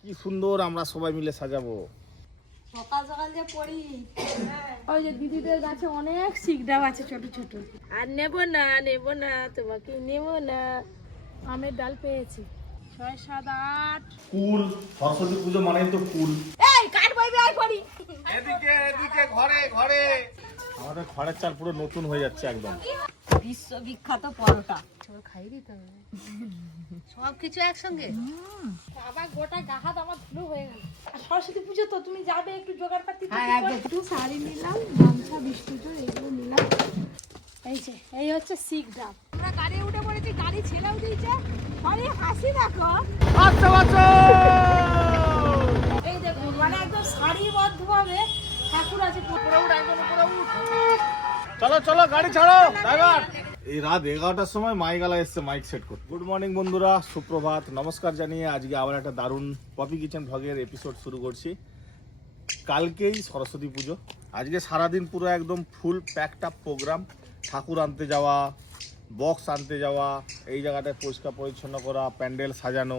কি সুন্দর আমরা সবাই মিলে সাজাবো। সকাল সকাল যে পড়ি, ওই যে দিদিদের গাছে অনেক শিকড়াও আছে ছোট ছোট। আর নেব না তোমাকে নেব না। আমের ডাল পেয়েছি 6, 7, 8। কুল, সরস্বতী পুজো মানেই তো কুল। এই কাট বইবে আর পড়ি। এদিকে ঘরে আমাদের খড়ের চাল পুরো নতুন হয়ে যাচ্ছে একদম। বিশ্ববিখ্যাত পরোটা খাই দিতে হবে সবকিছু একসঙ্গে। আবার গোটা গাহাত আমার ধুলো হয়ে গেল। আর সরস্বতী পুজো তো তুমি যাবে, একটু জোগাড় পাতি একটু শাড়ি নিলাম, গামছা, বিস্কুট এগুলো নিলাম। এই হচ্ছে শিকড়া। আমরা গাড়ি উঠে পড়েছি, গাড়ি ছেড়েও দিয়েছে। আরে হাসি দেখো। আচ্ছা এই দেখুন মানে একদম সারিবদ্ধভাবে ঠাকুর আছে। চলো গাড়ি ছাড়ো ড্রাইভার। এই রাত 11টার সময় মাইগালা এসছে মাইক সেট করতে। গুড মর্নিং বন্ধুরা, সুপ্রভাত, নমস্কার জানিয়ে আজকে আবার একটা দারুণ পপি কিচেন ভ্লগের এপিসোড শুরু করছি। কালকেই সরস্বতী পুজো, আজকে সারাদিন পুরো একদম ফুল প্যাকড আপ প্রোগ্রাম। ঠাকুর আনতে যাওয়া, বক্স আনতে যাওয়া, এই জায়গাটায় পরিষ্কার পরিচ্ছন্ন করা, প্যান্ডেল সাজানো,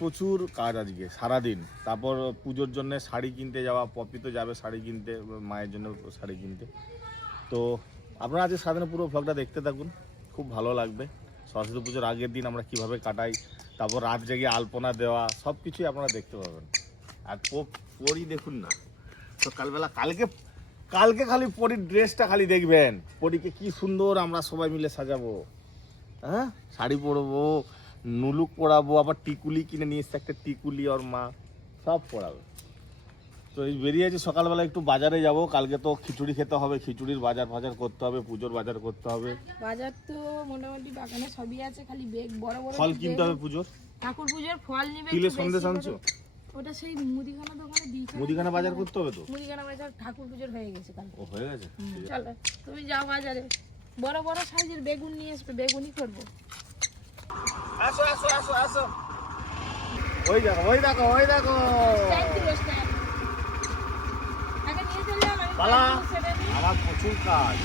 প্রচুর কাজ আজকে সারাদিন। তারপর পুজোর জন্য শাড়ি কিনতে যাওয়া, পপি তো যাবে শাড়ি কিনতে, মায়ের জন্য শাড়ি কিনতে। তো আপনারা আজকে সারাদিনে পুরো ভ্লগটা দেখতে থাকুন, খুব ভালো লাগবে। সরস্বতী পুজোর আগের দিন আমরা কিভাবে কাটাই, তারপর রাত জেগে আলপনা দেওয়া, সব কিছুই আপনারা দেখতে পাবেন। আর পরি দেখুন না সকালবেলা, কালকে খালি পরির ড্রেসটা খালি দেখবেন, পরিকে কি সুন্দর আমরা সবাই মিলে সাজাবো। হ্যাঁ, শাড়ি পরবো, নুলুক পরাবো, আবার টিকুলি কিনে নিয়ে এসছে একটা টিকুলি, ওর মা সব পরাবে। তো এই বেরিয়েছি সকালবেলা একটু বাজারে যাব, কালকে তো খিচুড়ি খেতে হবে, খিচুড়ির বাজার করতে হবে, পুজোর বাজার করতে হবে। বাজার তো মোটামুটি বাগানে সবই আছে, খালি বেগ বড় ফল কিনতে হবে পুজোর, ঠাকুর পুজোর ফল নিবে। কিলে সন্দেশ আনছো? ওটা সেই মুদিখানা দোকানে দিই। মুদিখানা বাজার করতে হবে তো, মুদিখানা বাজার ঠাকুর পুজোর হয়ে গেছে কাল। ও হয়ে গেছে। চলো তুমি যাও বাজারে, বড় বড় সাইজের বেগুন নিয়ে আসবে, বেগুনই করবো। আসো ওই দেখো পালা। আমার প্রচুর কাজ,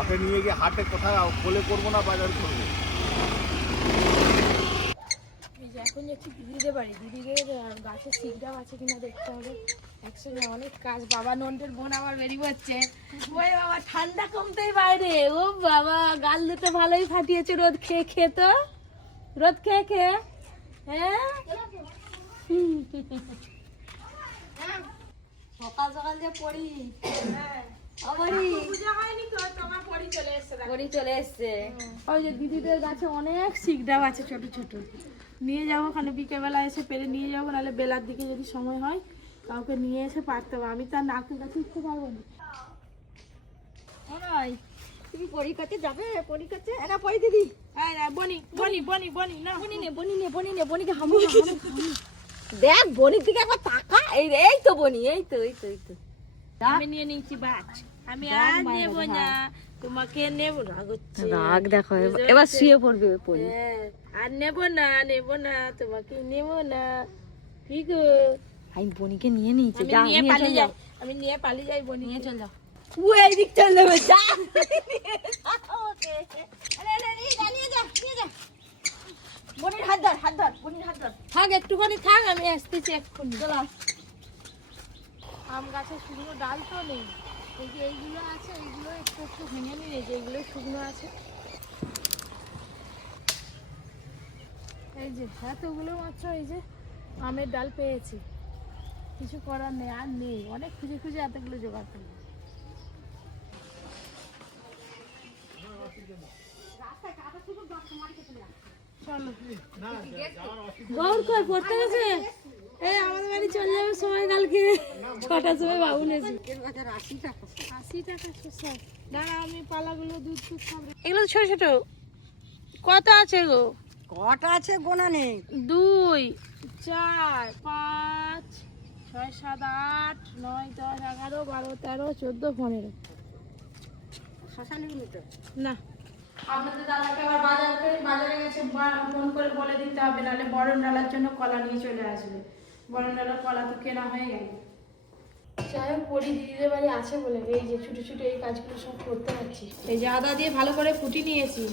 ওকে নিয়ে গিয়ে হাটে কোথায় বলে করবো না, বাজার করবো। এই যে এখন যাচ্ছি দিদিদের বাড়ি, দিদিদের গাছের শিকড়াও আছে কিনা দেখতে হবে। একসঙ্গে অনেক কাজ। বাবা নন্টের বোন আবার বেরিয়ে হচ্ছে। ওই বাবা ঠান্ডা কমতেই বাইরে, ও বাবা গাল দুটো ভালোই ফাটিয়েছে রোদ খেয়ে তো, রোদ খেয়ে হ্যাঁ। সকাল সকাল যে পড়ি, চলে এসছে। ওই যে দিদিদের গাছে অনেক শিকড়াও আছে ছোট ছোট। নিয়ে যাবো ওখানে, বিকেলবেলা এসে পেরে নিয়ে যাবো, নাহলে বেলার দিকে যদি সময় হয় কাউকে নিয়ে এসে পারতে হবে। আমি তার নারকেল গাছে উঠতে পারবো না। তুমি পরীর কাছে যাবে? পরীর কাছে এটা পরি দিদি। বনিকে দেখ বনির দিকে একবার তাকা। এই তো বনি, এই তো আমি নিয়ে নিয়েছি বাচ। আমি আর নেব না, তোমাকে নেব না। রাগ দেখো, এবার শুয়ে পড়বে পরি। আর নেব না তোমাকে নেব না। কি গো, আমি বনিকে নিয়ে নিয়েছি। আমি নিয়ে পালিয়ে যাই। বনি নিয়ে চল যাও। এই দিক চল যাবে, যা। বনির হাত ধর, বনির হাত ধর। থাক একটুখানি থাক, আমি আসতেছি এক্ষুনি। আম গাছে শুকনো ডাল তো নেই, এই যে এইগুলো আছে, এইগুলো একটু ভেঙে নিয়ে, যে এইগুলো শুকনো আছে। এই যে এতগুলো মাত্র এই যে আমের ডাল পেয়েছি, কিছু করার নেই, আর নেই। অনেক খুঁজে এতগুলো জোগাড় করবো। গৌর কই পড়তে গেছে? এই আমাদের বাড়ি চলে যাবে সময়, কালকে 6টার সময় বাবু নেছে। 80 টাকা শসা। দাঁড়া আমি পালাগুলো দুধ খাবো। এগুলো ছোট ছোট কত আছে গো? কটা আছে গোনা নেই। 2, 4, 5, 6, 7, 8, 9, 10, 11, 12, 13, 14, 15। শশা নিবি তো না, আপনাদের দাদাকে আবার বাজারে গেছে, ফোন করে বলে দিতে হবে, নাহলে বরণ ডালার জন্য কলা নিয়ে চলে আসবে। বরণ ডালার কলা তো কেনা হয়ে গেল। যাই হোক, পরি দিদিদের বাড়ি আছে বলে এই যে ছোট এই কাজগুলো সব করতে পারছি। এই যে আদা দিয়ে ভালো করে ফুটি নিয়েছি।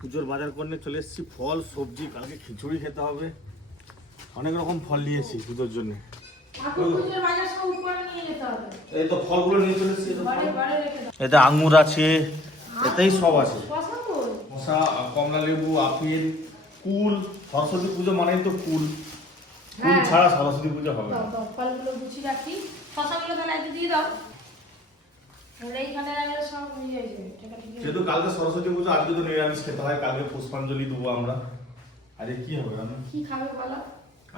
পুজোর বাজার করে নিয়ে চলে এসেছি, ফল সবজি, কালকে খিচুড়ি খেতে হবে, অনেক রকম ফল নিয়েছি পুজোর জন্য। এই তো ফলগুলো নিয়ে চলে এসেছি, এতে আঙ্গুর আছে, এতেই সব আছে, শসা, কমলা লেবু, আপেল, কুল। সরস্বতী পুজো মানেই তো কুল, কুল ছাড়া সরস্বতী পুজো হবে না। ফলগুলো গুছিয়ে রাখি, শসাগুলো তাহলে একটু দিয়ে দাও। এইখানে রাখলে সব নিয়ে যাবে। যেহেতু কালকে সরস্বতী পুজো, আজকে তো নিরামিষ খেতে হয়, কালকে পুষ্পাঞ্জলি দেবো আমরা। আরে কি হবে রান্না? কি খাবে বলো?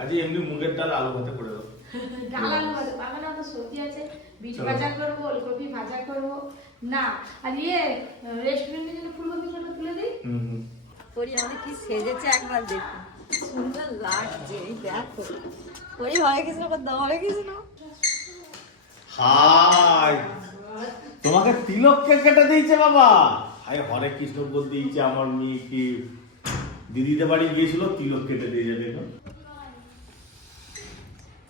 আজকে এমনি মুগের ডাল আলু ভাতে করে দাও। ডাল আলু ভাতে পাবে না, তো সবজি আছে, বিট ভাজা করবো, ওলকপি ভাজা করবো না। আর রেস্টুরেন্টের জন্য ফুলকপিটা তুলে দিই। পরি আমাদের কি সেজেছে একবার দেখো, সুন্দর লাগছে। এই দেখো পরি, হরে কৃষ্ণ করতে, হরে কৃষ্ণ। হাই, তোমাকে তিলক কেটে দিয়েছে বাবা। হাই, হরে কৃষ্ণ বলতে দিয়েছে আমার মেয়েকে। দিদিদের বাড়ি গিয়েছিল, তিলক কেটে দিয়েছে। দেখো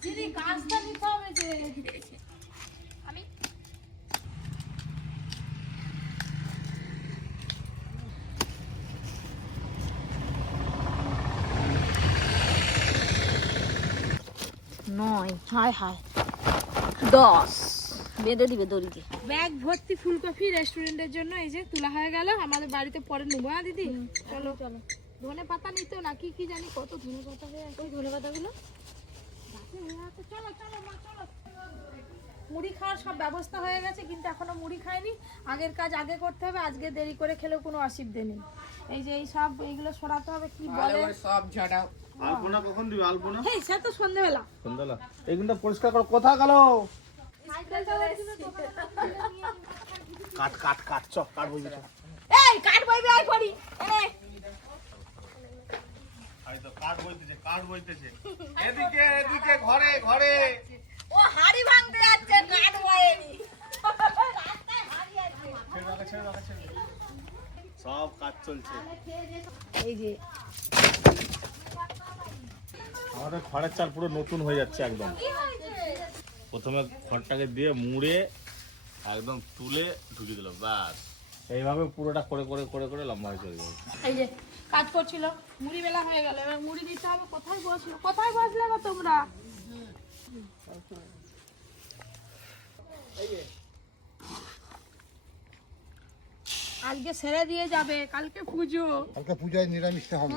দিদি, কাজটা নিতে হবে যে। আমি নয়, হায় হায়, 10 বেঁধে দিবে দড়ি দিয়ে। ব্যাগ ভর্তি ফুলকপি রেস্টুরেন্টের জন্য এই যে তোলা হয়ে গেল। আমাদের বাড়িতে পরে নেবো। হ্যাঁ দিদি, চলো চলো। ধনে পাতা নিতে না, কি কি জানি কত ধনে পাতা হয়ে আছে। ওই ধনে পাতাগুলো চলো চলো মা, চলো। মুড়ি খাওয়ার সব ব্যবস্থা হয়ে গেছে, কিন্তু এখনো মুড়ি খাইনি। আগের কাজ আগে করতে হবে, আজকে দেরি করে খেলেও কোনো অসুবিধে নেই। এই যে এই সব এইগুলো সরাতে হবে, কি বলে সব ঝাড়াও। আলপনা কখন দিবে? আলপনা হেই, সে তো সন্ধ্যাবেলা। সন্ধ্যাবেলা। এইগুলো পরিষ্কার করো। কোথা গেল? কাট কাট কাট, চক কাট বই দিছো। এই কাট বইবে আই করি এনে। আই তো কাট বইতেছে, কাট বইতেছে। এদিকে এদিকে, ঘরে ঘরে। ও হাড়ি ভাঙতে যাচ্ছে, কাঠ বয়েনি। সব কাজ চলছে। এই যে আমাদের খড়ের চাল পুরো নতুন হয়ে যাচ্ছে একদম। প্রথমে খড়টাকে দিয়ে মুড়ে একদম তুলে ঢুকিয়ে দিল, ব্যাস। এইভাবে পুরোটা করে করে করে করে লম্বা হয়ে চলে যাবে। এই যে কাজ করছিল, মুড়ি বেলা হয়ে গেল, এবার মুড়ি দিতে হবে। কোথায় বসলো, কোথায় বসলে গো তোমরা? আজকে ছেড়ে দিয়ে যাবে, কালকে পুজো। কালকে পূজায় নিরামিষটা হবে।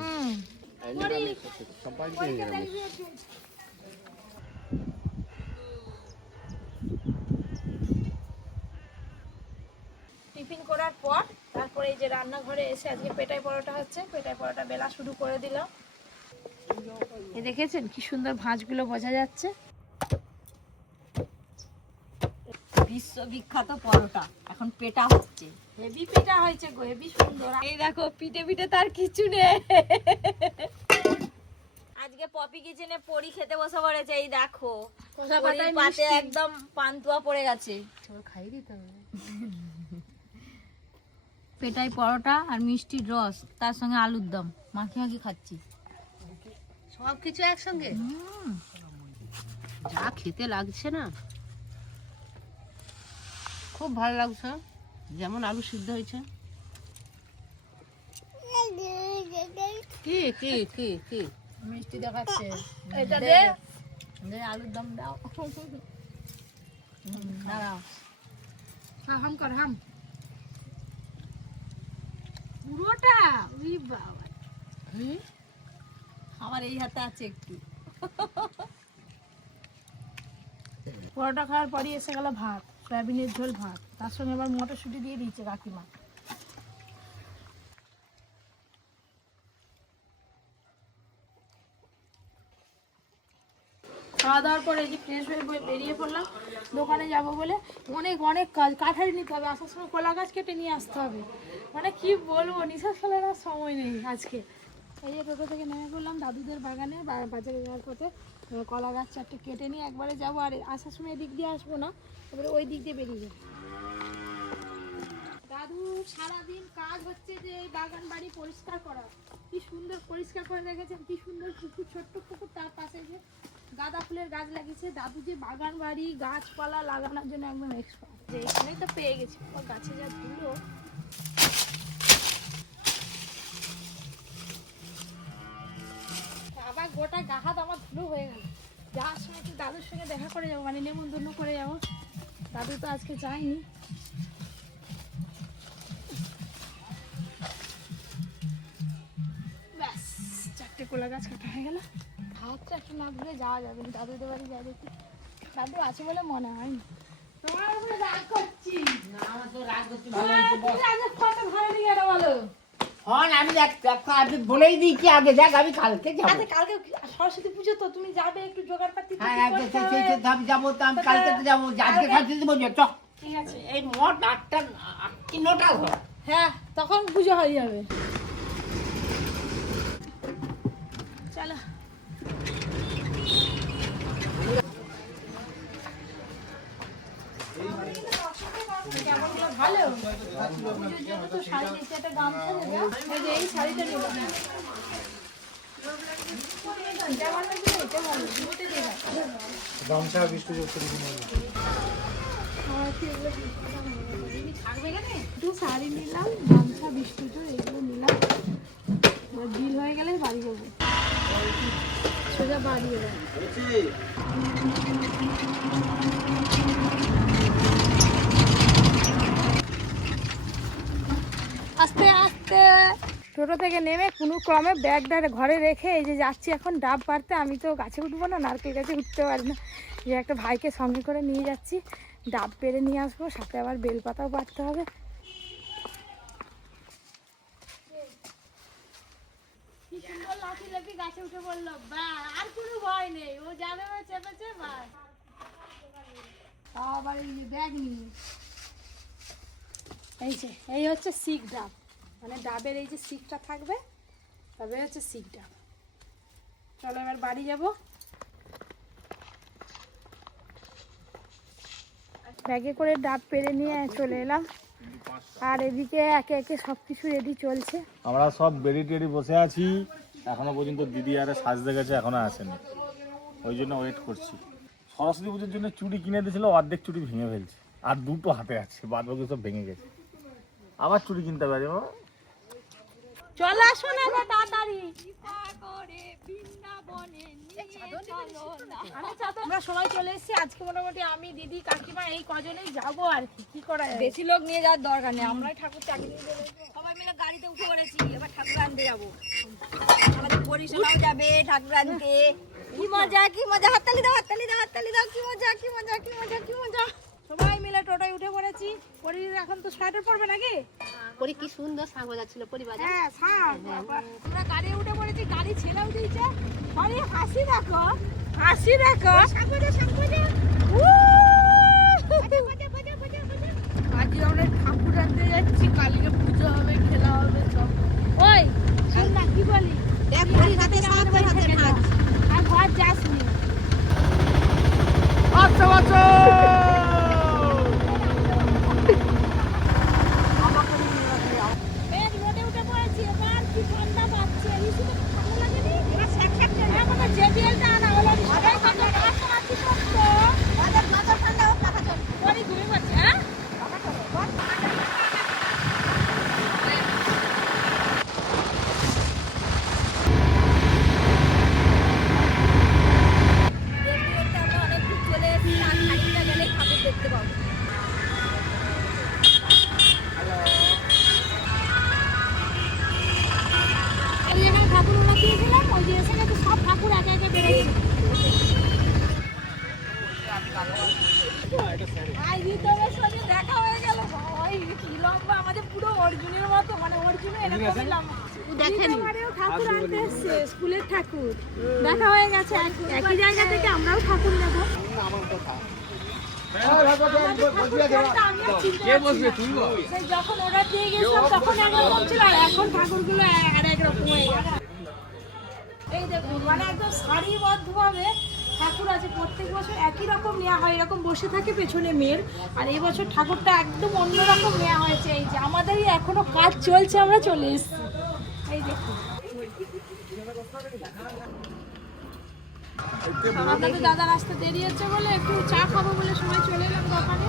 টিফিন করার পর তারপরে এই যে রান্নাঘরে এসে আজকে পেটাই পরোটা হচ্ছে, পেটাই পরোটা বেলা শুরু করে দিলাম। এ দেখেছেন কি সুন্দর ভাঁজগুলো বোঝা যাচ্ছে। বিশ্ববিখ্যাত পরোটা এখন পেটা হচ্ছে। হেভি পিঠা হয়েছে গো, হেভি সুন্দর। এই দেখো পিঠে পিঠে তার কিছু নেই। আজকে পপি কিচেনে পরি খেতে বসে পড়েছে। এই দেখো কষা পরির পাতায় পাতে মিষ্টি। একদম পান্তুয়া পড়ে গেছে। খাই দিতে হবে। পেটাই পরোটা আর মিষ্টির রস, তার সঙ্গে আলুর দম মাখি মাখি খাচ্ছি। সব কিছু একসঙ্গে যা খেতে লাগছে না, খুব ভালো লাগছে। যেমন আলু সিদ্ধ হয়েছে। কি কি কি কি মিষ্টি দেখাচ্ছে। এটা দে, দে, দে আলুর দম দাও। দাঁড়াও, হাম কর হাম। পুরোটা উই বাবা। আমার এই হাতে আছে একটু। পরোটা খাওয়ার পরই এসে গেল ভাত, সয়াবিনের ঝোল ভাত, তার সঙ্গে আবার মটরশুঁটি দিয়ে দিয়েছে কাকিমা। খাওয়া দাওয়ার পরে এই যে ফ্রেশ হয়ে বেরিয়ে পড়লাম দোকানে যাব বলে। অনেক অনেক কাজ, কাঠারি নিতে হবে, আসার সময় কলা গাছ কেটে নিয়ে আসতে হবে। মানে কি বলবো, নিঃশ্বাস ফেলার আর সময় নেই আজকে। এই যে টোটো থেকে নেমে পড়লাম দাদুদের বাগানে, বাজারে যাওয়ার পথে কলা গাছ 4টে কেটে নিয়ে একবারে যাবো। আর আসার সময় এদিক দিয়ে আসবো না, এবারে ওই দিক দিয়ে বেরিয়ে যাবো। দাদু সারাদিন কাজ হচ্ছে যে এই বাগান বাড়ি পরিষ্কার করা। কি সুন্দর পরিষ্কার করে রেখেছেন, কি সুন্দর পুকুর, ছোট্ট পুকুর, তার পাশে যে গাঁদা ফুলের গাছ লাগিয়েছে দাদু, যে বাগান বাড়ি গাছপালা লাগানোর জন্য একদম এক্সপার্ট। যে এখানেই তো পেয়ে গেছি, ও গাছে যা ধুলো। আবার গোটা গা হাত আমার ধুলো হয়ে গেল। যাওয়ার সময় একটু দাদুর সঙ্গে দেখা করে যাবো, মানে নেমন্তন্ন করে যাবো। দাদু তো আজকে যায়নি। ব্যাস 4টে কলা গাছ কাটা হয়ে গেল। হাতটা একটু না ধুলে যাওয়া যাবে না। দাদুদের বাড়ি যাই দেখি, দাদু আছে বলে মনে হয় না। তোমার উপরে রাগ করছি না, আমার তো রাগ করতে তুমি আগে কত ঘরে নিয়ে গেলো বলো। হন আমি আমি বলেই দিয়েছি আগে, দেখ আমি কালকে যাবো। আচ্ছা কালকে সরস্বতী পুজো তো তুমি যাবে, একটু জোগাড় পাতি হ্যাঁ করতে হবে। আমি যাবো, তো আমি কালকে তো যাবো, আজকে খাচ্ছি দেবো। চ ঠিক আছে, এই মোট 8টা কি 9টা ঘর। হ্যাঁ তখন পুজো হয়ে যাবে। চলো ভালো পুজোর জন্য তো শাড়ি নিচ্ছে, একটা গামছা নেবে। এই যে এই শাড়িটা নেবো। এটা ভালো লাগবে, এটা ভালো, দুটোতে দিয়ে দাও। গামছা বিষ্ণু চৌধুরী আমার কি এগুলো থাকবে কেন? একটু শাড়ি নিলাম, গামছা বিস্কুট এগুলো নিলাম। এবার বিল হয়ে গেলে বাড়ি যাবো, সোজা বাড়ি যাবো। আস্তে আস্তে টোটো থেকে নেমে কোনো ক্রমে ব্যাগটা ঘরে রেখে এই যে যাচ্ছি এখন ডাব পাড়তে। আমি তো গাছে উঠবো না, নারকেল গাছে উঠতে পারি না। যে একটা ভাইকে সঙ্গে করে নিয়ে যাচ্ছি, ডাব পেড়ে নিয়ে আসবো, সাথে আবার বেলপাতাও পাড়তে হবে। কি সুন্দর লাঠি লাঠি গাছে উঠে পড়লো, বা আর কোনো ভয় নেই, ও যাবে চেপেছে বাস। আবার এই যে ব্যাগ নিয়ে এই হচ্ছে শিক ডাব, মানে ডাবের এই যে শিকটা থাকবে, তবে হচ্ছে শিক ডাব। চলো এবার বাড়ি যাব। ব্যাগে করে ডাব পেরে নিয়ে চলে এলাম, আর এদিকে একে একে সব কিছু রেডি চলছে। আমরা সব বেরি টেরি বসে আছি, এখনো পর্যন্ত দিদি আরে সাজতে গেছে, এখনো আসেনি, ওই জন্য ওয়েট করছি। সরস্বতী পুজোর জন্য চুড়ি কিনে দিয়েছিল, অর্ধেক চুড়ি ভেঙে ফেলছে, আর দুটো হাতে আছে, বাদ বাকি সব ভেঙে গেছে। আবার চুড়ি কিনতে পারি। চলে আসো না তাড়াতাড়ি, আমরা সবাই চলে এসেছি আজকে। মোটামুটি আমি দিদি কাকিমা এই কজনেই যাবো আর কি করা যায়। বেশি লোক নিয়ে যাওয়ার দরকার নেই, আমরাই ঠাকুর চাকরি সবাই মিলে গাড়িতে উঠে পড়েছি। এবার ঠাকুর আনতে যাবো, আমাদের পরিষেবাও যাবে ঠাকুর আনতে। কি মজা কি মজা, হাততালি দাও হাততালি দাও হাততালি দাও, কি মজা কি মজা কি মজা কি মজা। সবাই মিলে টোটোয় উঠে পড়েছি। পরি এখন তো সোয়েটার পরবে নাকি? পরি কি সুন্দর শাক বাজাচ্ছিল পরিবার। হ্যাঁ আমরা গাড়ি উঠে পড়েছি, গাড়ি ছেড়েও দিয়েছে। পরি হাসি দেখো, হাসি দেখো। আজকে আমরা ঠাকুর আনতে যাচ্ছি, কালকে পুজো হবে, খেলা হবে সব। ওই শোন না কি বলি, দেখ পরির হাতে শাক, ওর হাতে ভাত। আর ঘর যাসনি। আচ্ছা আচ্ছা বেশ রোদে উঠে পড়েছি, এবার কি ঠান্ডা পাচ্ছে। ঋষি তো ঠান্ডা লাগেনি? এবার স্যাঁক আমাদের জেবিএলটা আনা হলো, সবাই কত রাস্তা মারছি শক্ত। ওদের মাথা ঠান্ডা হোক, টাকা চল। পরি ঘুরে পড়ছে, হ্যাঁ দেখতে দেখতে আমরা অনেক দূর চলে এসেছি, আর খানিকটা গেলে ঠাকুর দেখতে পাবো। এই যেখানে ঠাকুর ওরা দিয়েছিলাম, ওই যে এসে গেছে, সব ঠাকুর একে একে বেরোচ্ছে। ভাই ভিতরের সঙ্গে দেখা হয়ে গেল, ভাই কি লম্বা, আমাদের পুরো অর্জুনের মতো, মানে অর্জুন এরকমই লম্বা। দেখেনি ঠাকুর আনতে এসছে, স্কুলের ঠাকুর দেখা হয়ে গেছে। একই জায়গা থেকে আমরাও ঠাকুর নেবো। সেই যখন অর্ডার দিয়ে গেছিলাম তখন একরকম ছিল, আর এখন ঠাকুরগুলো আর একরকম হয়ে গেছে। এই দেখুন, মানে একদম সারিবদ্ধভাবে ঠাকুর আছে। প্রত্যেক বছর একই রকম নেওয়া হয়, এরকম বসে থাকে পেছনে মেয়ের। আর এই বছর ঠাকুরটা একদম অন্যরকম নেওয়া হয়েছে। এই যে আমাদেরই এখনো কাজ চলছে, আমরা চলে এসেছি। এই দেখুন আপনাদের দাদার আসতে দেরি হচ্ছে বলে একটু চা খাবো বলে সবাই চলে এলাম দোকানে।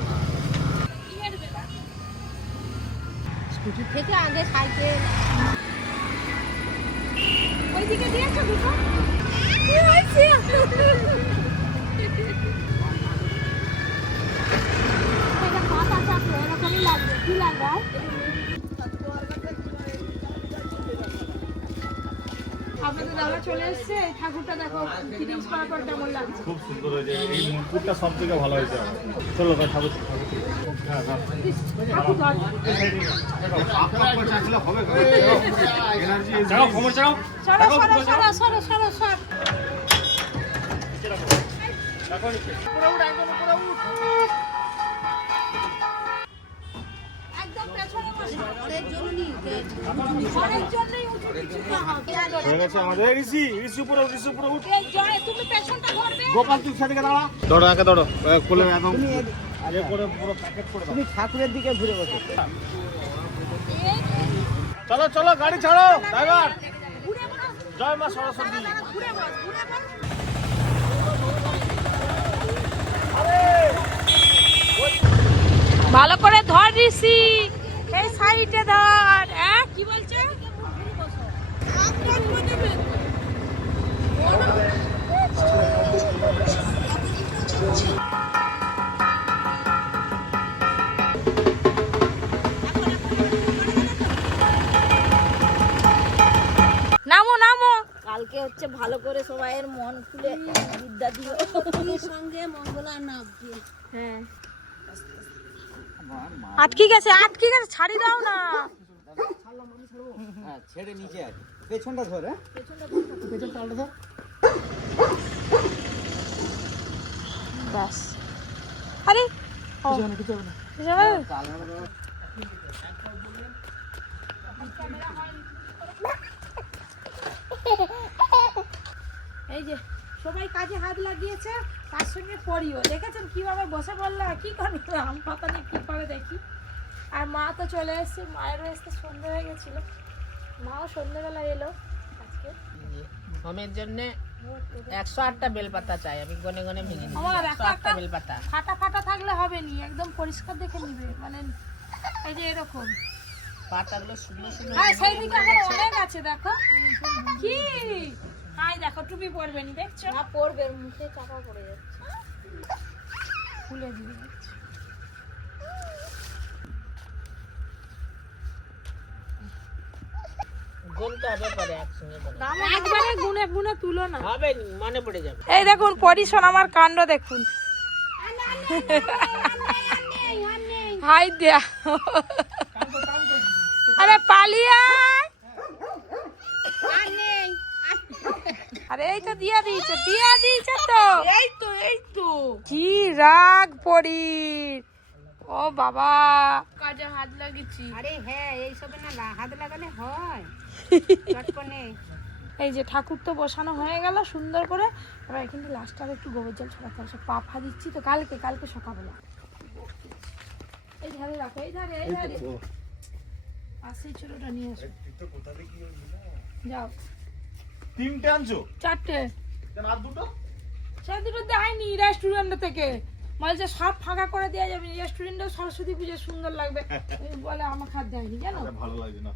স্কুটি থেকে আগে সাইকেল ওইদিকে দিয়েছো দুটো কি হয়েছে? এটা পাতা চাপলো এরকমই লাগবে। কি লাগবে? আপনাদের দাদা চলে এসছে। এই ঠাকুরটা দেখো ফিটিংস করার পর কেমন লাগছে। খুব সুন্দর হয়েছে, এই মুকুটটা সব থেকে ভালো হয়েছে আমার। চলো ভাই ঠাকুর ঠাকুর হ্যাঁ হ্যাঁ ঠাকুর ধর। চাও খবর চাও সরো সরো সরো সরো সরো সর। একদম পেছনে বসো। ঘরের জন্যই উঁচু কিছুটা হবে। হয়ে গেছে আমাদের ঋষি উপরে উঠ, ঋষি উপরে উঠ। এই জয় তুমি পেছনটা ধরবে। গোপাল তুই সেদিকে দাঁড়া, ধরো একে ধরো, খুলে একদম আগে করে পুরো প্যাকেট করে দাও। তুমি ঠাকুরের দিকে ঘুরে বসো। চলো চলো গাড়ি ছাড়ো ড্রাইভার। ঘুরে বস। জয় মা সরস্বতী। ঘুরে বস ঘুরে বস। ভালো করে ধর ঋষি, এই সাইডে ধর। হ্যাঁ কি বলছে? নামো নামো। কালকে হচ্ছে ভালো করে সবাইয়ের মন খুলে বিদ্যা দিও। সঙ্গে মঙ্গলা নামছে। হ্যাঁ আটকে গেছে ছাড়ি দাও না। হ্যাঁ ছেড়ে নিচে আছে, পেছনটা ধরে পেছনটা আলাদা ধর। ব্যাস। আরে কিছু হবে না। এই যে সবাই কাজে হাত লাগিয়েছে, তার সঙ্গে পড়িও। দেখেছেন কিভাবে বসে পড়লো, কি করে আম পাতা নিয়ে কি করে দেখি। আর মা তো চলে এসছে, মায়েরও আসতে সন্ধ্যে হয়ে গেছিল। মাও সন্ধ্যেবেলা এলো আজকে। হোমের জন্য 108টা বেলপাতা চাই, আমি গনে গনে ভেঙে নিই। আমার 108টা বেলপাতা। ফাটা ফাটা থাকলে হবে নি, একদম পরিষ্কার দেখে নিবে। মানে এই যে এরকম পাতাগুলো শুকনো শুকনো। হ্যাঁ সেই দিকে এখন অনেক আছে দেখো। কি হাই দেখো টুপি পরবে নি, দেখছো? না পড়বে, মুখে চাপা পড়ে যাচ্ছে। খুলে দিবে। গুনতে হবে পরে একসঙ্গে বলে। একবারে গুনে গুনে তুলো না। হবে নি, মনে পড়ে যাবে। এই দেখুন পরিশোন আমার কাণ্ড দেখুন। হাই দেয়া। আরে পালিয়া। আরে এই তো দিয়া দিয়েছে তো। এই তো কি রাগ পড়ির। ও বাবা কাজে হাত লাগিয়েছি। আরে হ্যাঁ এইসবে না হাত লাগালে হয়। চটকনে এই যে ঠাকুর তো বসানো হয়ে গেল সুন্দর করে। এবার কিন্তু লাস্টে আর একটু গোবর জল ছড়াতে হবে। পা ফা দিচ্ছি তো কালকে সকালবেলা। এই ধারে রাখো, এই ধারে আসি ছোটটা নিয়ে আসো। যাও তিনটে আনছো? 4টে। কেন আর দুটো? সে দুটো দেয়নি রেস্টুরেন্ট থেকে, বলছে সব ফাঁকা করে দেওয়া যাবে, রেস্টুরেন্টেও সরস্বতী পুজো সুন্দর লাগবে বলে আমাকে হাত দেয়নি জানো। ভালো লাগে না।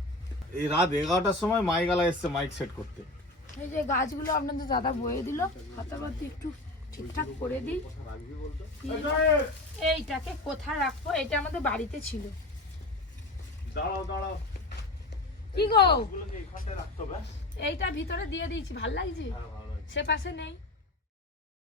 এই রাত 11টার সময় মাইগালা এসছে মাইক সেট করতে। এই যে গাছগুলো আপনাদের দাদা বয়ে দিল, হাতাবাতি একটু ঠিকঠাক করে দিই। এইটাকে কোথায় রাখবো? এটা আমাদের বাড়িতে ছিল। দাঁড়াও কি গো এগুলোকে এইখানটায় রাখতে হবে। এইটা ভিতরে দিয়ে দিয়েছি, ভাল লাগছে। সে পাশে নেই।